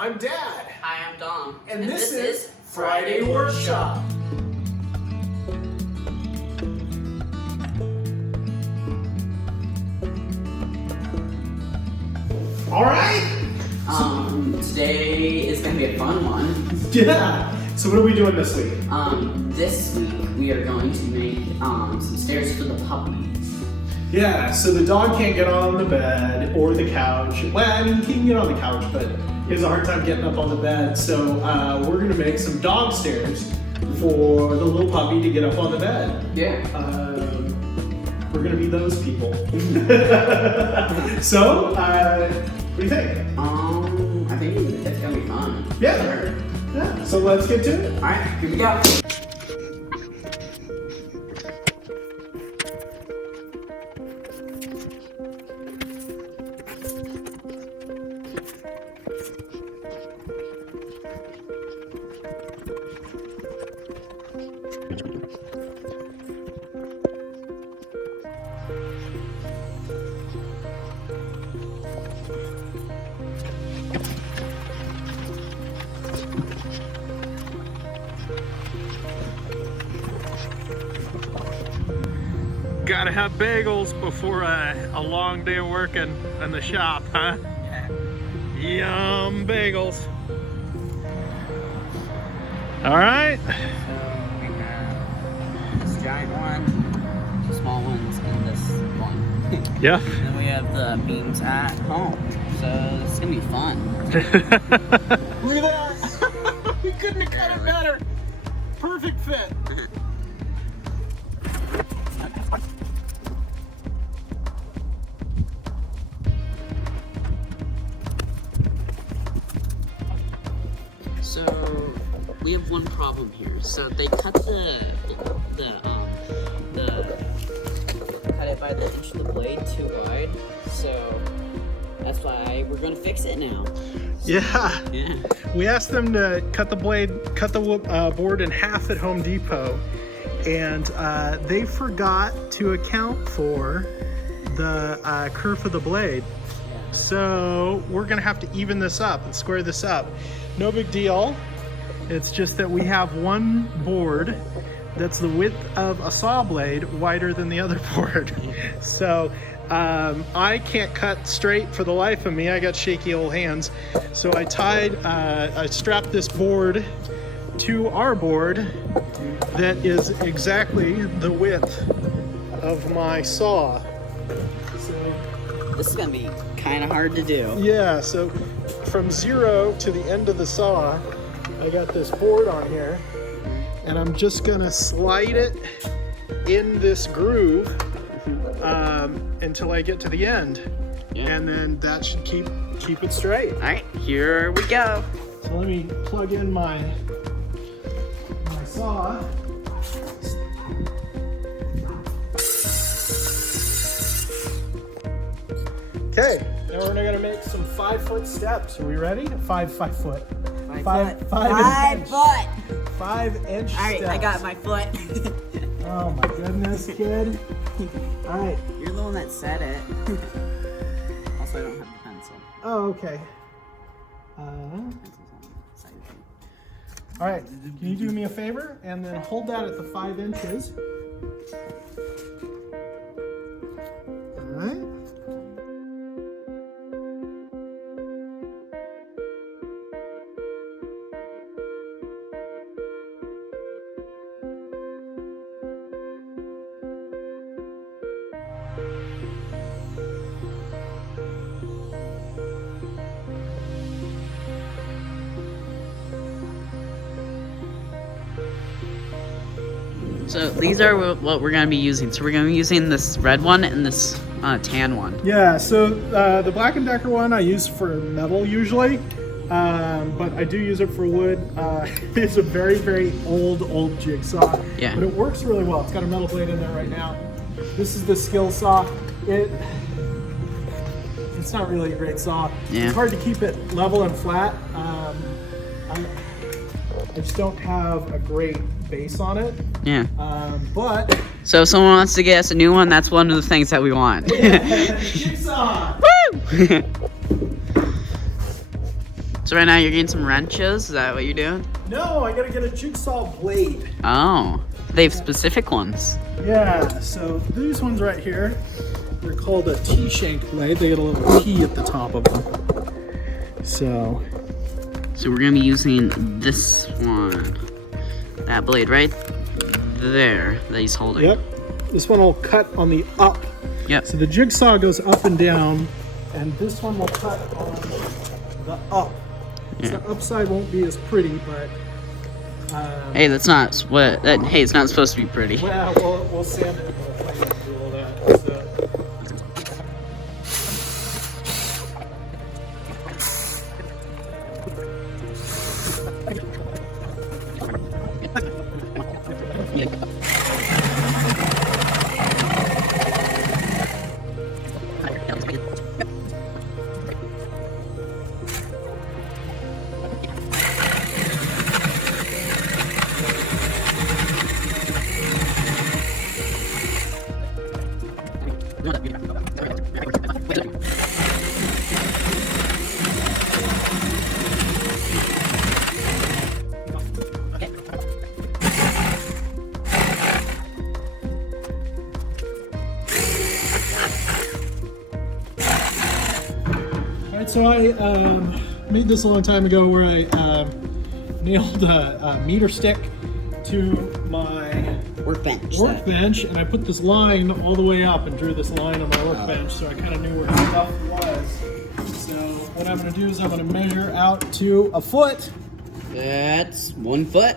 I'm Dad. Hi, I'm Dom. And this is Friday Workshop. All right. Today is gonna be a fun one. Yeah. So what are we doing this week? This week we are going to make some stairs for the puppy. Yeah, so the dog can't get on the bed or the couch. Well, I mean, he can get on the couch, but he has a hard time getting up on the bed. So we're gonna make some dog stairs for the little puppy to get up on the bed. Yeah. We're gonna be those people. So, what do you think? I think it's gonna be fun. Yeah. Sure. Yeah. So let's get to it. All right, here we go. Gotta have bagels before a long day of working in the shop, huh? Yum, bagels. All right. So we have this giant one, two small ones, and this one. Yep. Then we have the beams at home. So it's gonna be fun. Look at that. We couldn't have cut it better. Perfect fit. So we have one problem here. So they cut cut it by the inch of the blade too wide. So that's why we're gonna fix it now. Yeah. Yeah. We asked them to cut the board in half at Home Depot, and they forgot to account for the curve of the blade. So we're gonna have to even this up and square this up. No big deal. It's just that we have one board that's the width of a saw blade wider than the other board. So I can't cut straight for the life of me. I got shaky old hands. So I strapped this board to our board that is exactly the width of my saw. So, This is gonna be kind of hard to do. yeah, so from 0 to the end of the saw, I got this board on here, and I'm just gonna slide it in this groove until I get to the end. Yeah. And then that should keep it straight. All right, here we go. So let me plug in my saw. Okay, now we're gonna make some 5-foot steps. Are we ready? 5 foot. 5 foot. 5-inch All right, steps. I got my foot. Oh my goodness, kid. All right. You're the one that said it. Also, I don't have a pencil. Oh, okay. All right, can you do me a favor and then hold that at the 5 inches? All right. So these are what we're gonna be using. So we're gonna be using this red one and this tan one. Yeah, so the Black & Decker one I use for metal usually, but I do use it for wood. It's a very, very old jigsaw, Yeah. but it works really well. It's got a metal blade in there right now. This is the skill saw. It's not really a great saw. Yeah. It's hard to keep it level and flat. I just don't have a great base on it. Yeah. But So if someone wants to get us a new one, that's one of the things that we want. jigsaw. Woo! So right now you're getting some wrenches. Is that what you're doing? No, I gotta get a jigsaw blade. Oh, they have specific ones. Yeah, so these ones right here, they're called a T-shank blade. They get a little T at the top of them. So we're gonna be using this one. That blade right there that he's holding. yep, this one will cut on the up. Yep. So the jigsaw goes up and down, and this one will cut on the up. Yeah. So the upside won't be as pretty, but Hey, that's not what. Hey, it's not supposed to be pretty. well, we'll sand it and we'll clean it and do all that. So. So I made this a long time ago where I nailed a meter stick to my workbench, and I put this line all the way up and drew this line on my workbench, so I kind of knew where stuff was. So what I'm going to do is I'm going to measure out to a foot. That's 1 foot.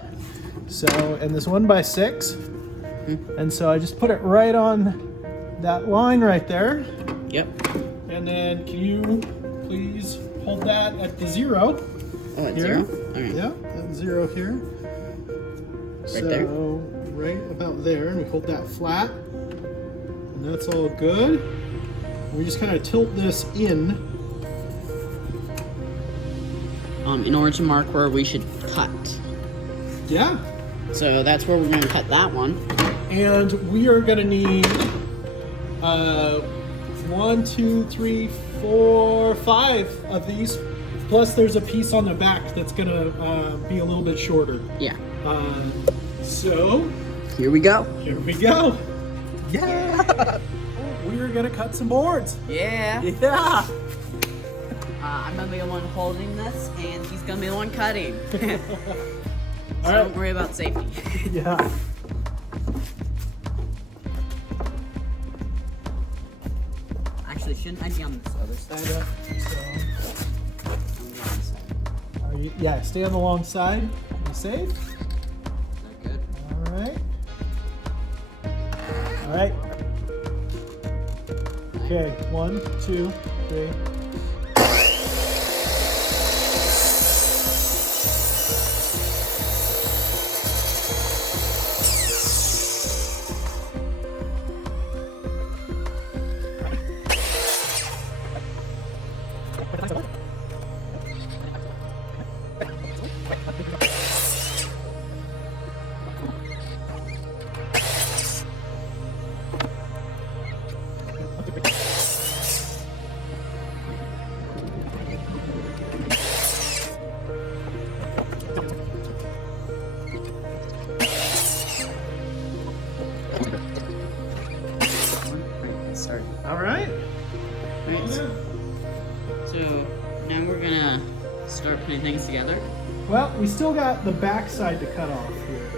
So, and this 1x6, and so I just put it right on that line right there. Yep. And then can you please hold that at the 0? Oh, at here. 0? Alright. Yeah, at 0 here. Right there? Right about there, and we hold that flat, and that's all good. We just kind of tilt this in. In order to mark where we should cut. Yeah. So that's where we're going to cut that one. And we are going to need 1, 2, 3, 4, 5 of these. Plus there's a piece on the back that's going to be a little bit shorter. Yeah. So Here we go. here we go. Yeah. We're going to cut some boards. Yeah. Yeah. I'm going to be the one holding this, and he's going to be the one cutting. All Don't right. worry about safety. Yeah. Actually, shouldn't I be on this other side? So, I'm on this side. are you, yeah, stay on the long side. Be safe. Is that good? All right. All right. Okay, 1, 2, 3. Start. All right. Alright, so now we're gonna start putting things together. Well, we still got the back side to cut off here.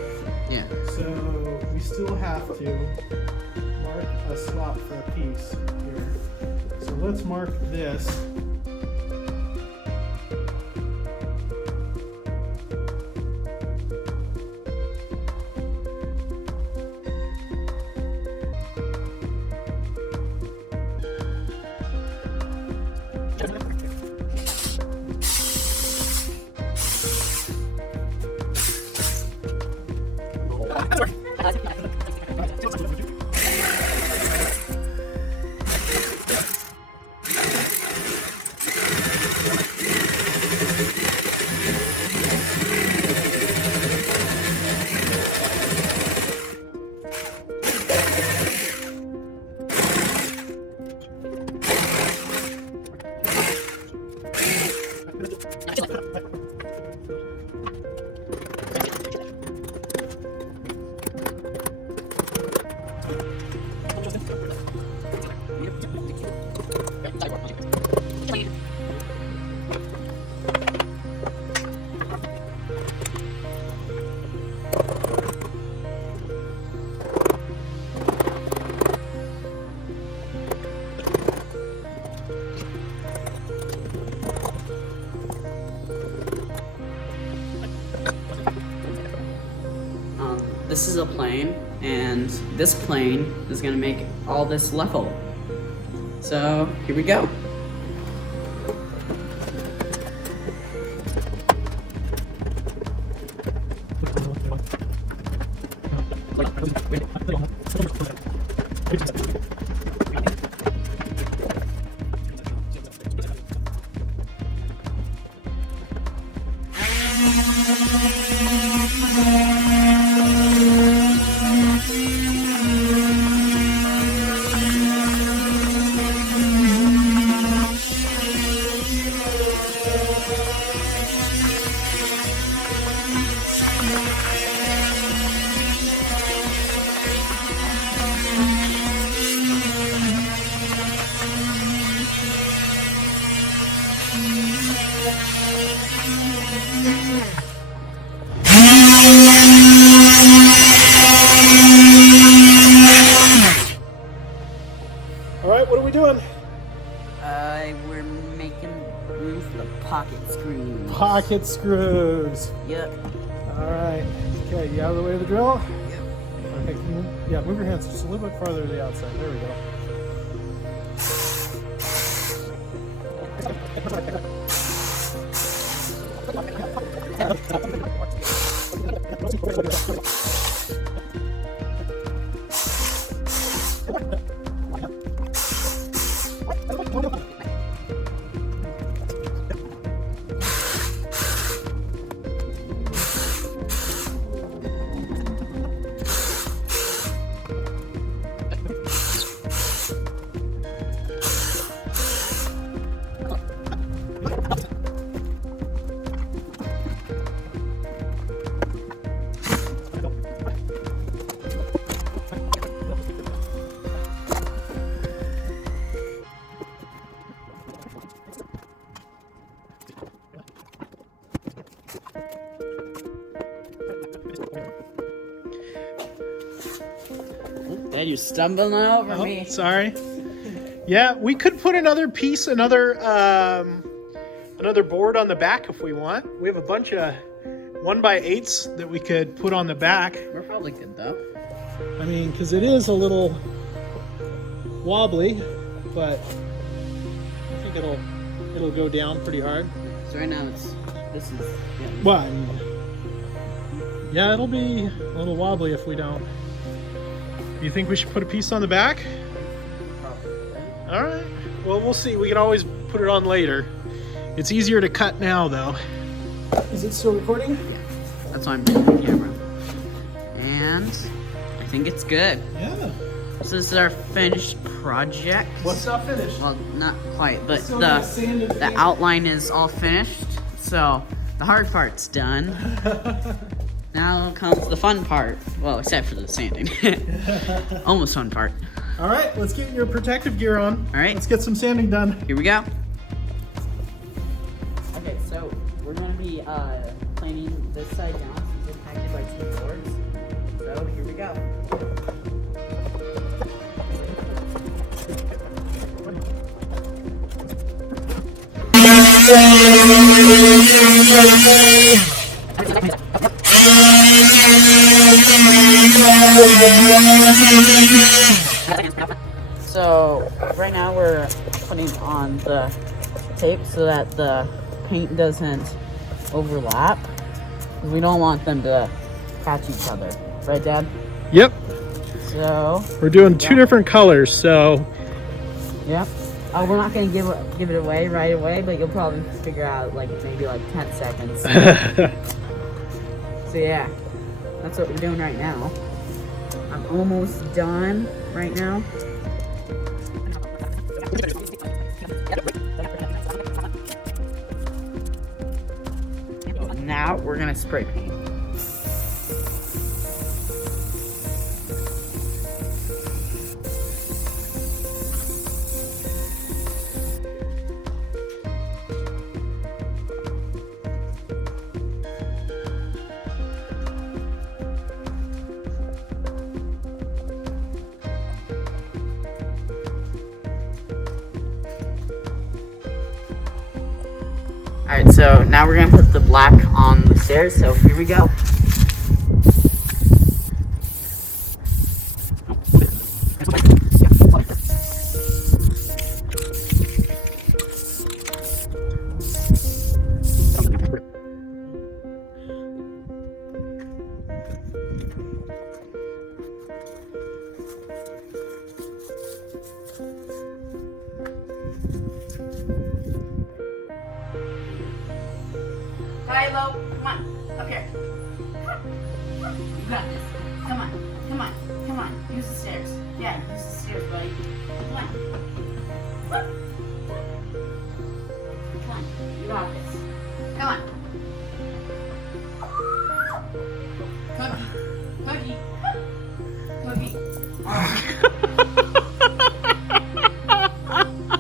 Yeah. So we still have to mark a slot for a piece here. So let's mark this. this is a plane, and this plane is gonna make all this level. So here we go. All right, what are we doing? We're making room for the pocket screws. Pocket screws. Yep. All right. Okay, you out of the way of the drill? Yep. Okay, can you, yeah, move your hands just a little bit farther to the outside. There we go. Dad, you're stumbling over Oh, me. sorry. Yeah, we could put another piece, another board on the back if we want. We have a bunch of 1x8s that we could put on the back. We're probably good though. I mean, because it is a little wobbly, but I think it'll go down pretty hard. So right now this is Well, I mean, yeah, it'll be a little wobbly if we don't. You think we should put a piece on the back? All right. Well, we'll see. We can always put it on later. It's easier to cut now, though. Is it still recording? That's why I'm moving the camera. And I think it's good. Yeah. So this is our finished project. What's not finished? Well, not quite, but Still got sand and the paint. outline is all finished. So the hard part's done. Now comes the fun part. Well, except for the sanding. Almost fun part. All right, let's get your protective gear on. All right. Let's get some sanding done. Here we go. Okay, so we're gonna be planing this side down since it's impacted by 2 boards. So here we go. So right now we're putting on the tape so that the paint doesn't overlap. We don't want them to catch each other. Right, Dad? Yep. So We're doing 2 different colors, so yep. Oh, we're not gonna give it away right away, but you'll probably figure out like maybe like 10 seconds. So yeah, that's what we're doing right now. I'm almost done right now. Now we're gonna spray paint. Alright, so now we're gonna put the black on the stairs, so here we go. Kylo, come on, up here. You got this. Come on, come on, come on. Use the stairs. Yeah, use the stairs, buddy. Come on. Come on, you got this. Come on. Cookie, cookie, cookie.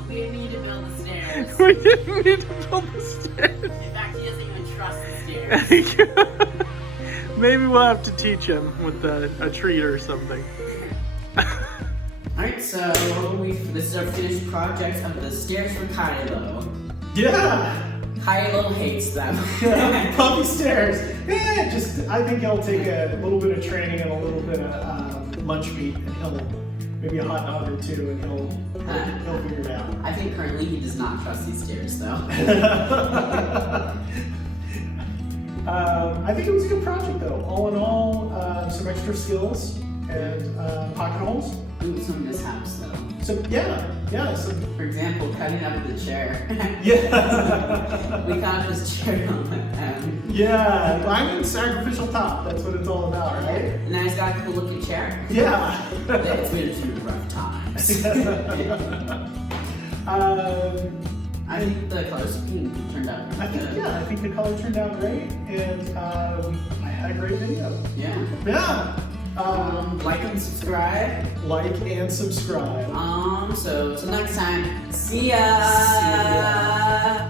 We need to build the stairs. We didn't need to build the stairs. In fact, he doesn't even trust the stairs. Maybe we'll have to teach him with a treat or something. Alright, so this is our finished project of the stairs for Kylo. Yeah. Kylo hates them. Puppy stairs. Yeah, I think he'll take a little bit of training and a little bit of lunch meat, and he'll maybe a hot dog or two, and he'll figure it out. I think currently he does not trust these stairs, though. I think it was a good project, though. All in all, some extra skills and pocket holes. Ooh, some mishaps, though. So yeah. For example, cutting up the chair. Yeah. We got this chair on the end. Yeah, I mean sacrificial top. That's what it's all about, right? Nice guy, cool looking chair. Yeah. It's been through rough times. I think the color scheme turned out pretty good. I think the color turned out great, and I had a great video. Yeah. Yeah. Like and subscribe. Like and subscribe. So till next time, see ya. See ya.